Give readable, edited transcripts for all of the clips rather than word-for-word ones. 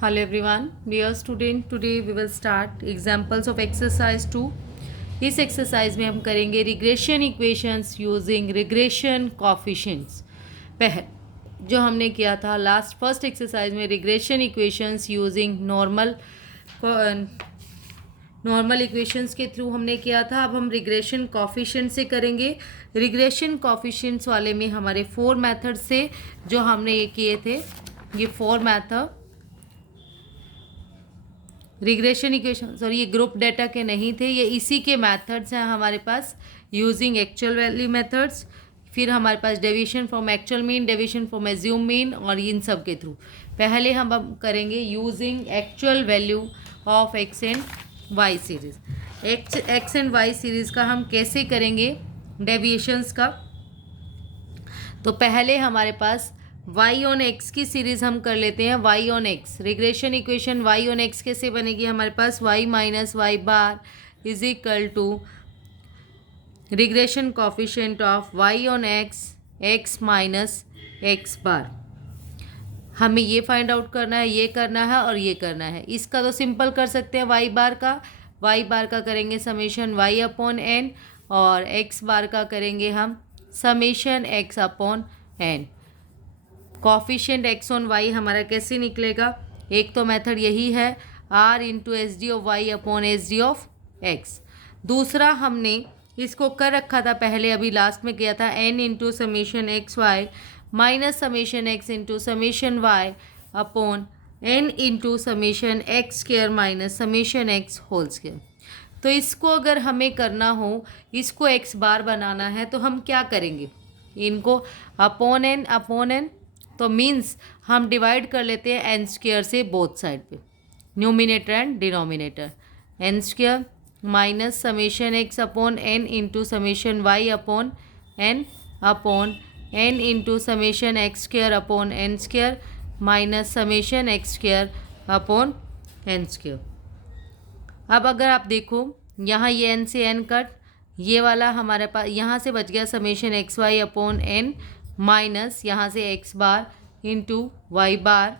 Hello everyone, dear student, today we will start examples of exercise 2. इस exercise में हम करेंगे regression equations using regression coefficients. जो हमने किया था लास्ट फर्स्ट एक्सरसाइज में regression equations using normal equations के थ्रू हमने किया था। अब हम रिग्रेशन कोफिशिएंट से करेंगे। रिग्रेशन कोफिशिएंट्स वाले में हमारे 4 मेथड से जो हमने ये किए थे, ये 4 मेथड रिग्रेशन इक्वेशन ये ग्रुप डेटा के नहीं थे, ये इसी के मेथड्स हैं हमारे पास यूजिंग एक्चुअल वैल्यू मेथड्स। फिर हमारे पास deviation from actual mean, deviation from assume mean और इन सब के थ्रू। पहले हम अब करेंगे using actual value of x and Y series. X and Y series का हम कैसे करेंगे डेविएशंस का। तो पहले हमारे पास y ऑन x की सीरीज़ हम कर लेते हैं। y on x regression equation y on x कैसे बनेगी, हमारे पास y minus Y bar is equal to regression coefficient of y on x x minus x bar. हमें ये फाइंड आउट करना है, ये करना है और ये करना है। इसका तो सिंपल कर सकते हैं y बार का करेंगे समेशन y अपॉन n और x बार का करेंगे हम summation x upon n। Coefficient X on Y हमारा कैसे निकलेगा, एक तो मेथड यही है r into S D of Y upon S D of X. दूसरा हमने इसको कर रखा था पहले, अभी लास्ट में किया था n into summation x Y minus summation x into summation Y upon n into summation X square minus summation X whole square. तो इसको अगर हमें करना हो, इसको x बार बनाना है तो हम क्या करेंगे, इनको अपॉन n तो मीन्स हम डिवाइड कर लेते हैं एन स्क्वायर से बोथ साइड पे, numerator and denominator. N square minus summation X upon N into summation Y upon N into summation X square upon N square minus summation X square upon N square. अब अगर आप देखो यहाँ ये N से N cut, ये वाला हमारे पास यहाँ से बच गया summation x Y upon N minus यहाँ से X bar into Y bar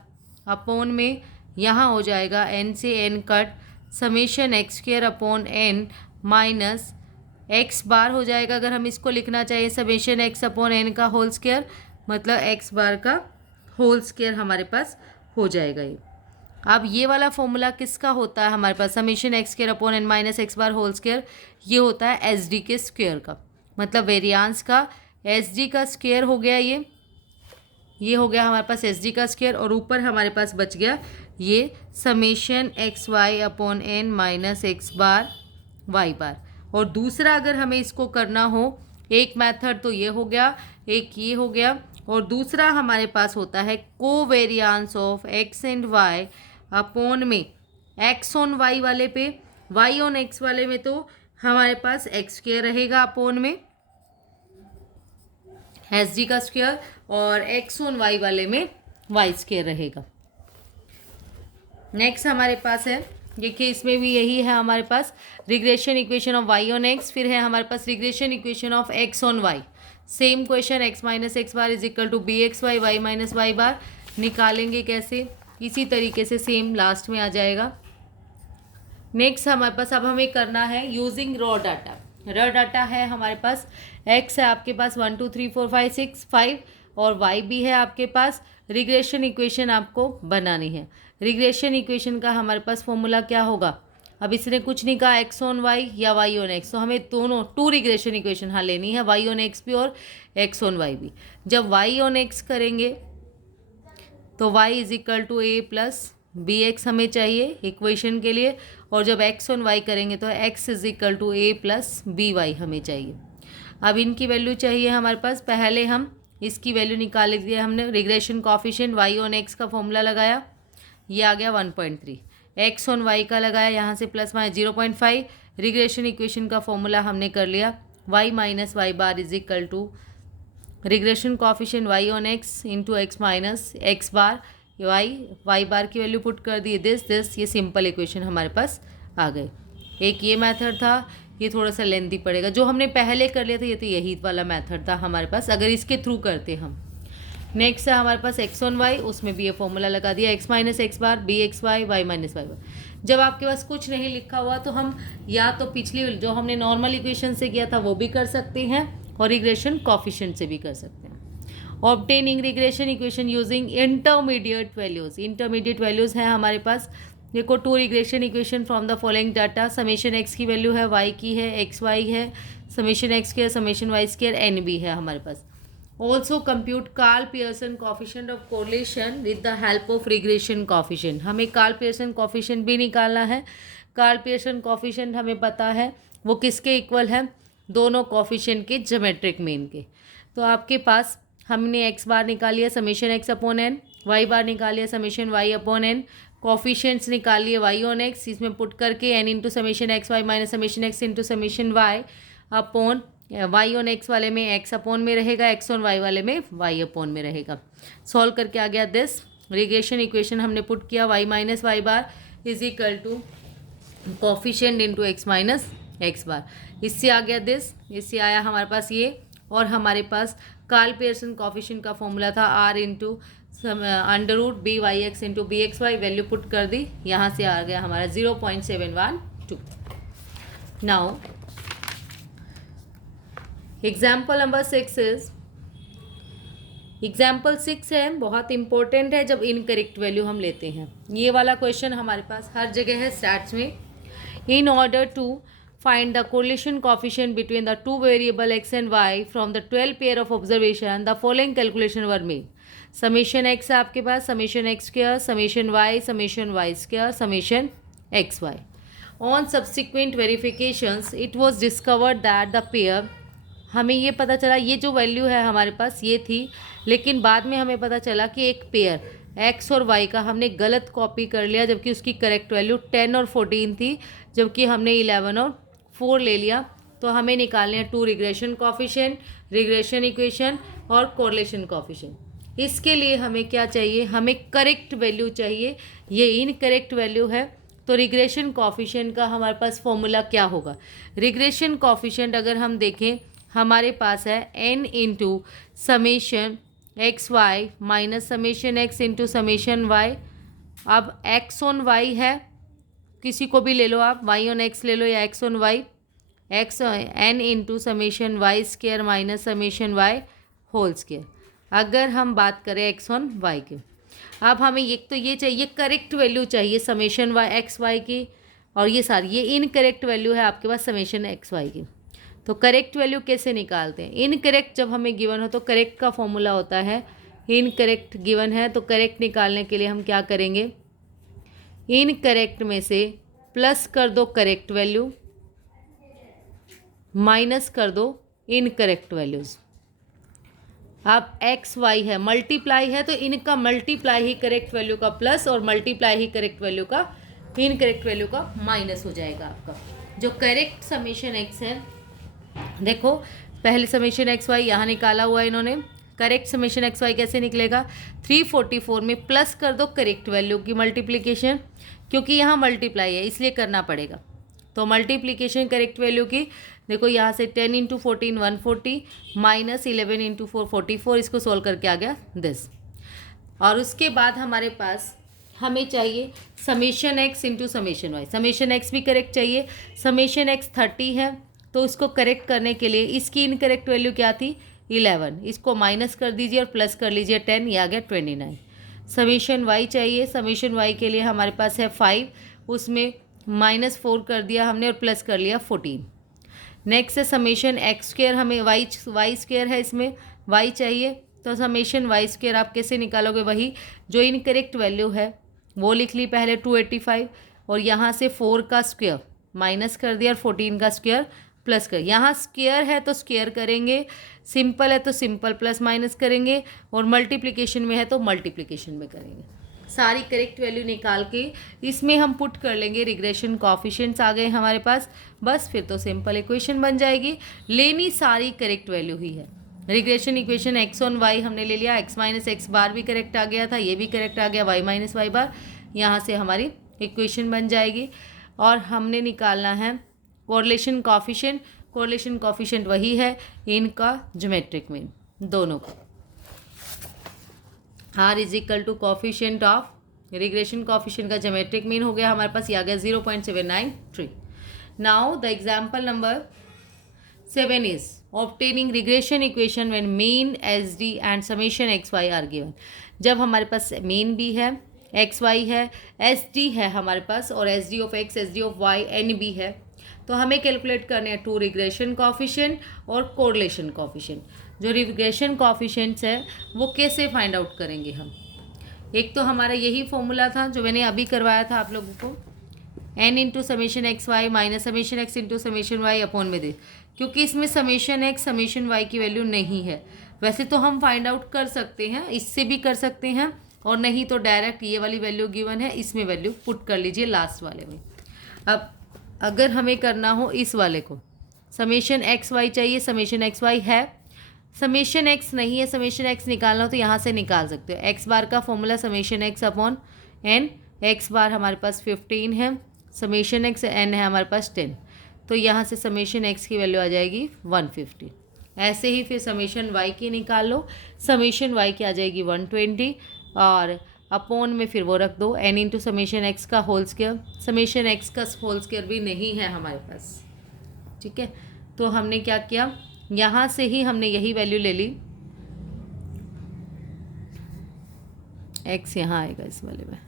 upon में यहाँ हो जाएगा एन से N cut summation X square upon N minus x bar हो जाएगा। अगर हम इसको लिखना चाहिए समेशन एक्स अपॉन एन का होल स्क्वायर, मतलब एक्स बार का होल स्क्वायर हमारे पास हो जाएगा ये। अब ये वाला फॉर्मूला किसका होता है हमारे पास, summation X square upon N minus x bar whole square, ये होता है एस डी के स्क्वायर का, मतलब वेरियांस का एस डी का स्क्वायर हो गया। ये हो गया हमारे पास एस डी का स्क्वायर और ऊपर हमारे पास बच गया ये summation x Y upon N minus x bar Y bar. और दूसरा अगर हमें इसको करना हो, एक मेथड तो ये हो गया, एक ये हो गया, और दूसरा हमारे पास होता है covariance of x and Y upon में एक्स ऑन वाई वाले पे, वाई ऑन एक्स वाले में तो हमारे पास एक्स स्क्वायर रहेगा अपॉन में एस डी का स्क्वायर, और एक्स ऑन वाई वाले में वाई स्क्वायर रहेगा। नेक्स्ट हमारे पास है, देखिए इसमें भी यही है हमारे पास regression equation of Y on X, फिर है हमारे पास regression equation of x on Y. Same question X minus x bar is equal to B X Y Y minus Y bar. निकालेंगे कैसे, इसी तरीके से सेम लास्ट में आ जाएगा। नेक्स्ट हमारे पास अब हमें करना है using raw data. Raw data है हमारे पास, एक्स है आपके पास 1 2 3 4 5 6 5 और वाई भी है आपके पास। रिग्रेशन इक्वेशन आपको बनानी है। रिग्रेशन इक्वेशन का हमारे पास फॉर्मूला क्या होगा, अब इसने कुछ नहीं कहा एक्स ऑन वाई या वाई ऑन एक्स, तो हमें दोनों 2 रिग्रेशन इक्वेशन हाँ लेनी है, वाई ऑन एक्स भी और एक्स ऑन वाई भी। जब वाई ऑन एक्स करेंगे तो y is equal to A plus B X हमें चाहिए इक्वेशन के लिए, और जब x ऑन y करेंगे तो x is equal to A plus B Y हमें चाहिए। अब इनकी वैल्यू चाहिए हमारे पास, पहले हम इसकी वैल्यू निकाल दिया हमने। Regression coefficient y on x का फॉर्मूला लगाया, ये आ गया 1.3, x ऑन y का लगाया यहाँ से प्लस माइनस 0.5। रिग्रेशन इक्वेशन का फॉर्मूला हमने कर लिया, y minus Y bar is equal to regression coefficient y on x into X minus x bar, Y bar की वैल्यू पुट कर दी दिस, ये सिंपल इक्वेशन हमारे पास आ गए। एक ये मेथड था, ये थोड़ा सा लेंथी पड़ेगा। जो हमने पहले कर लिया था ये तो यही वाला मेथड था हमारे पास, अगर इसके थ्रू करते हम। नेक्स्ट है हमारे पास एक्स ऑन वाई, उसमें भी ये फॉर्मूला लगा दिया, X minus x bar B X Y Y minus Y bar. जब आपके पास कुछ नहीं लिखा हुआ तो हम या तो पिछली जो हमने नॉर्मल इक्वेशन से किया था वो भी कर सकते हैं और रिग्रेशन कॉफिशिएंट से भी कर सकते हैं। Obtaining regression equation using intermediate values. Intermediate values हैं हमारे पास, देखो two regression equation from the following data. Summation X की वैल्यू है, वाई की है, एक्स वाई है, summation X square, summation Y square, N भी है हमारे पास। Also compute Karl Pearson coefficient of correlation with the help of regression coefficient. हमें कार्ल पियर्सन कॉफिशिएंट भी निकालना है। कार्ल पियर्सन कॉफिशिएंट हमें पता है वो किसके इक्वल है, दोनों कॉफिशिएंट के ज्योमेट्रिक मीन के। तो आपके पास हमने एक्स बार निकाल लिया summation X upon N, Y bar निकाल लिया summation Y upon N, coefficients निकाल लिए वाई ऑन एक्स, इसमें पुट करके N into summation x Y minus summation x into summation Y upon Y on X वाले में एक्स अपॉन में रहेगा, एक्स ऑन वाई वाले में वाई अपॉन में रहेगा। सॉल्व करके आ गया दिस रिग्रेशन इक्वेशन हमने पुट किया, Y minus Y bar is equal to coefficient into X minus x bar. इससे आ गया दिस, इससे आया हमारे पास ये, और हमारे पास कार्ल पियर्सन कॉफिशिएंट का फॉर्मूला था R into under root B Y X into B X Y, value put कर दी, यहाँ से आ गया हमारा 0.712। Now example number 6 is, example 6 है, बहुत इंपॉर्टेंट है जब इनकरेक्ट वैल्यू हम लेते हैं। ये वाला क्वेश्चन हमारे पास हर जगह है स्टैट्स में। In order to find the correlation coefficient between the two variable x and y from the 12 pair of observation, the following calculation were made. Summation x है आपके पास, summation X square, summation y square, summation x Y. On subsequent verifications it was discovered that the pair, हमें ये पता चला ये जो value है हमारे पास ये थी, लेकिन बाद में हमें पता चला कि एक पेयर x और y का हमने गलत कॉपी कर लिया, जबकि उसकी करेक्ट वैल्यू 10 और 14 थी, जबकि हमने 11 और 4 ले लिया। तो हमें निकालने हैं two regression coefficient, regression equation और कोरिलेशन कॉफिशिएंट। इसके लिए हमें क्या चाहिए, हमें करेक्ट वैल्यू चाहिए, ये इनकरेक्ट वैल्यू है। तो रिग्रेशन कॉफिशिएंट का हमारे पास फॉर्मूला क्या होगा, रिग्रेशन कॉफिशिएंट अगर हम देखें हमारे पास है n into summation x Y minus summation x into summation Y. अब x ऑन y है, किसी को भी ले लो आप, y ऑन x ले लो या x on y, X n into summation Y square minus summation Y whole square. अगर हम बात करें x ऑन y की, अब हमें एक तो ये चाहिए करेक्ट वैल्यू चाहिए समेशन वाई एक्स वाई की, और ये सारी ये इनकरेक्ट वैल्यू है आपके पास समेशन एक्स वाई की। तो करेक्ट वैल्यू कैसे निकालते हैं, इनकरेक्ट जब हमें गिवन हो तो करेक्ट का फॉर्मूला होता है, इनकरेक्ट गिवन है तो करेक्ट निकालने के लिए हम क्या करेंगे, इनकरेक्ट में से प्लस कर दो करेक्ट वैल्यू, माइनस कर दो इनकरेक्ट वैल्यूज़। अब एक्स वाई है, मल्टीप्लाई है, तो इनका मल्टीप्लाई ही करेक्ट वैल्यू का प्लस और मल्टीप्लाई ही करेक्ट वैल्यू का इनकरेक्ट वैल्यू का माइनस हो जाएगा आपका। जो करेक्ट समेशन एक्स है, देखो पहले समेशन एक्स वाई यहाँ निकाला हुआ है इन्होंने, करेक्ट समेशन एक्स वाई कैसे निकलेगा, 344 में प्लस कर दो करेक्ट वैल्यू की मल्टीप्लिकेशन, क्योंकि यहाँ मल्टीप्लाई है इसलिए करना पड़ेगा। तो मल्टीप्लिकेशन करेक्ट वैल्यू की, देखो यहाँ से 10 इंटू 14 140 माइनस 11 इंटू 4 44, इसको सोल्व करके आ गया दिस। और उसके बाद हमारे पास हमें चाहिए summation x into summation Y, summation X भी करेक्ट चाहिए, समेशन एक्स 30 है तो इसको करेक्ट करने के लिए इसकी इनकरेक्ट वैल्यू क्या थी 11, इसको माइनस कर दीजिए और प्लस कर लीजिए 10, ये आ गया 29। समेशन वाई चाहिए, समेशन वाई के लिए हमारे पास है 5, उसमें -4 कर दिया हमने और प्लस कर लिया 14। नेक्स्ट है समेशन एक्स स्क्वायर, हमें वाई स्क्वायर है, इसमें वाई चाहिए, तो समेशन वाई स्क्वायर आप कैसे निकालोगे, वही जो इनकरेक्ट वैल्यू है वो लिख ली पहले 285, और यहाँ से 4 का स्क्वायर माइनस कर दिया और 14 का स्क्वायर प्लस कर, यहाँ स्क्वायर है तो स्क्वायर करेंगे, सिंपल है तो सिंपल प्लस माइनस करेंगे, और मल्टीप्लिकेशन में है तो मल्टीप्लिकेशन में करेंगे। सारी करेक्ट वैल्यू निकाल के इसमें हम पुट कर लेंगे, रिग्रेशन कॉफिशिएंट्स आ गए हमारे पास, बस फिर तो सिंपल इक्वेशन बन जाएगी। लेनी सारी करेक्ट वैल्यू ही है। Regression equation X on Y हमने ले लिया, एक्स माइनस एक्स बार भी करेक्ट आ गया था, ये भी करेक्ट आ गया, वाई माइनस वाई बार, यहाँ से हमारी इक्वेशन बन जाएगी। और हमने निकालना है कोरिलेशन कॉफिशिएंट, कोरिलेशन कॉफिशिएंट वही है इनका ज्योमेट्रिक मीन दोनों का। R is equal to coefficient of regression coefficient का ज्योमेट्रिक मीन हो गया हमारे पास, ये आ गया 0.793। Now the example number 7 is obtaining regression equation when mean SD and summation XY are given। जब हमारे पास mean भी है, XY है, SD है हमारे पास, और SD of X, SD of Y, N भी है, तो हमें कैलकुलेट करने हैं 2 रिग्रेशन कॉफिशिएंट और कोरिलेशन कॉफिशिएंट। जो रिग्रेशन कॉफिशिएंट्स है वो कैसे फाइंड आउट करेंगे हम? एक तो हमारा यही फॉर्मूला था जो मैंने अभी करवाया था आप लोगों को, n into summation x Y minus summation x into summation Y upon में दे, क्योंकि इसमें समेशन एक्स समेशन वाई की वैल्यू नहीं है। वैसे तो हम फाइंड आउट कर सकते हैं, इससे भी कर सकते हैं, और नहीं तो डायरेक्ट ये वाली वैल्यू गिवन है इसमें वैल्यू पुट कर लीजिए लास्ट वाले में। अब अगर हमें करना हो इस वाले को, समेशन एक्स वाई चाहिए, समेशन एक्स वाई है, समेशन एक्स नहीं है, समेशन एक्स निकालना हो तो यहाँ से निकाल सकते हो। एक्स बार का formula summation X upon N, X bar हमारे पास 15 है, समेशन एक्स एन है हमारे पास 10, तो यहाँ से समेशन एक्स की वैल्यू आ जाएगी 150। ऐसे ही फिर समेशन वाई की निकाल लो, समेशन वाई की आ जाएगी 120, और अपॉन में फिर वो रख दो एन इंटू समेशन एक्स का होल स्क्वायर। समेशन एक्स का होल स्क्वायर भी नहीं है हमारे पास, ठीक है। तो हमने क्या किया, यहाँ से ही हमने यही वैल्यू ले ली, एक्स यहाँ आएगा इस वाले में,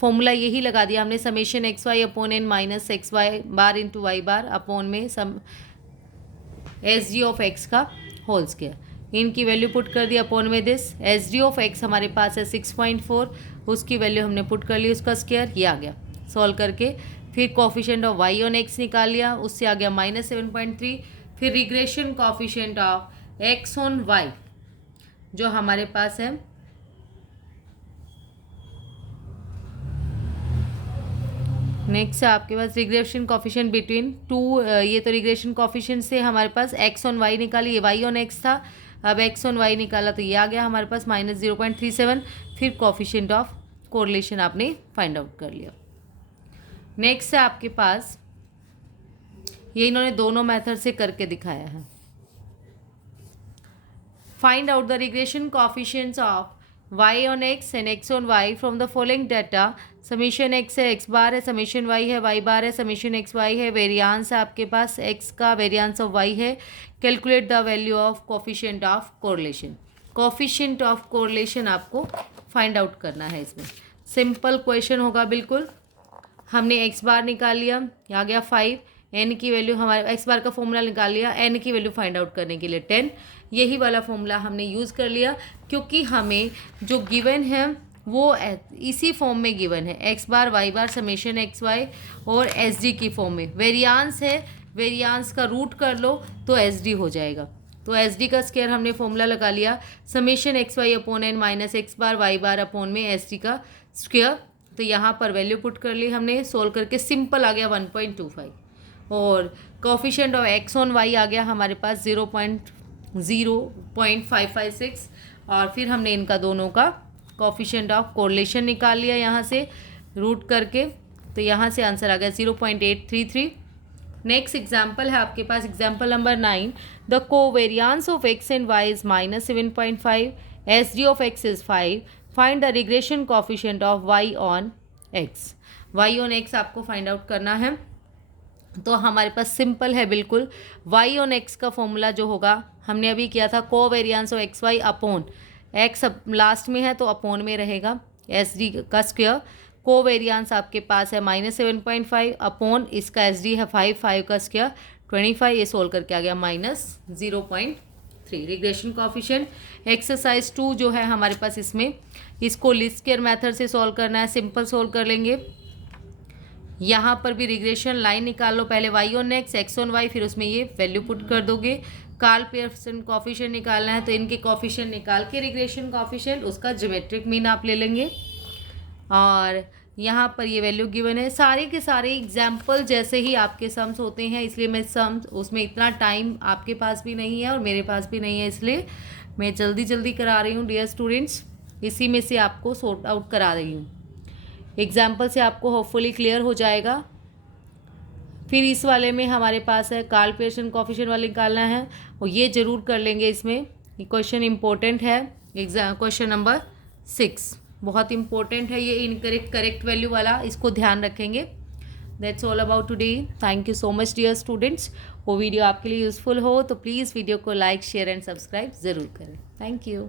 फॉर्मूला यही लगा दिया हमने, summation x Y upon N minus x y bar into Y bar upon में sum S G of x का होल स्क्वायर, इनकी वैल्यू पुट कर दी अपॉन में this. S D of x हमारे पास है 6.4, उसकी वैल्यू हमने पुट कर ली, उसका स्क्वायर ये आ गया। सॉल्व करके फिर coefficient of Y on x निकाल लिया, उससे आ गया -7.3। फिर regression coefficient of x on y जो हमारे पास है नेक्स्ट है आपके पास रिग्रेशन कॉफिशिएंट बिटवीन टू, ये तो रिग्रेशन कॉफिशिएंट से हमारे पास एक्स ऑन वाई निकाली, ये वाई ऑन एक्स था, अब एक्स ऑन वाई निकाला तो ये आ गया हमारे पास -0.37। फिर कॉफिशिएंट ऑफ कोरिलेशन आपने फाइंड आउट कर लिया। नेक्स्ट है आपके पास, ये इन्होंने दोनों मेथड से करके दिखाया है। Find out the regression coefficients of y on x and x on y from the following data। Summation x है, x बार है, समीशन y है, y बार है, समीशन x y है, वेरियांस है आपके पास x का, वेरियांस ऑफ y है। Calculate the value of coefficient of correlation. Coefficient of correlation आपको फाइंड आउट करना है। इसमें सिंपल क्वेश्चन होगा बिल्कुल। हमने x बार निकाल लिया, आ गया 5, n की वैल्यू हमारे x बार का फॉर्मूला निकाल लिया, n की वैल्यू फाइंड आउट करने के लिए 10, यही वाला फॉर्मूला हमने यूज़ कर लिया, क्योंकि हमें जो गिवन है वो इसी फॉर्म में गिवन है, x bar y bar summation x y और एस डी की फॉर्म में। वेरियांस है, वेरियांस का रूट कर लो तो एस डी हो जाएगा, तो एस डी का स्क्वायर हमने फॉर्मूला लगा लिया, summation x Y upon N minus x bar Y bar upon में एस डी का स्क्वायर, तो यहाँ पर वैल्यू पुट कर ली हमने, सोल्व करके सिंपल आ गया 1.25, और coefficient of x on y आ गया हमारे पास 0.556, और फिर हमने इनका दोनों का कोफिशिएंट ऑफ कोरिलेशन निकाल लिया यहाँ से रूट करके, तो यहाँ से आंसर आ गया 0.833। नेक्स्ट एग्जाम्पल है आपके पास, example number 9। The covariance of x and y is -7.5, S D of x is 5, find the regression coefficient of Y on x. Y on x आपको फाइंड आउट करना है, तो हमारे पास सिंपल है बिल्कुल। y ऑन x का formula जो होगा हमने अभी किया था, covariance of x Y upon x last में है तो अपॉन में रहेगा एस डी का स्क्वायर। कोवेरियांस आपके पास है -7.5 अपॉन इसका एस डी है 5 का स्क्वायर 25, ये सोल्व करके आ गया -0.3। रिग्रेशन कोफिशिएंट एक्सरसाइज 2 जो है हमारे पास, इसमें इसको लीस्ट स्क्वायर मेथड से सॉल्व करना है, सिंपल सॉल्व कर लेंगे। यहाँ पर भी रिग्रेशन लाइन निकाल लो, पहले y on x on y, फिर उसमें ये वैल्यू पुट कर दोगे। कार्ल पियर्सन कॉफिशिएंट निकालना है, तो इनके कॉफिशिएंट निकाल के रिग्रेशन कॉफिशिएंट उसका ज्योमेट्रिक मीन आप ले लेंगे, और यहाँ पर ये वैल्यू गिवन है। सारे के सारे एग्जाम्पल जैसे ही आपके सम्स होते हैं, इसलिए मैं सम्स उसमें इतना टाइम आपके पास भी नहीं है और मेरे पास भी नहीं है, इसलिए मैं जल्दी जल्दी करा रही हूँ डियर स्टूडेंट्स, इसी में से आपको सॉर्ट आउट करा रही हूँ। एग्जाम्पल से आपको होपफुली क्लियर हो जाएगा। फिर इस वाले में हमारे पास है कार्ल पियर्सन कॉफिशिएंट वाले निकालना है, और ये ज़रूर कर लेंगे, इसमें क्वेश्चन इंपॉर्टेंट है। Question number 6। बहुत इंपॉर्टेंट है ये इनकरेक्ट करेक्ट वैल्यू वाला, इसको ध्यान रखेंगे। That's all about today. Thank you so much dear students. वो वीडियो आपके लिए यूज़फुल हो तो प्लीज़ वीडियो को लाइक शेयर एंड सब्सक्राइब ज़रूर करें। Thank you.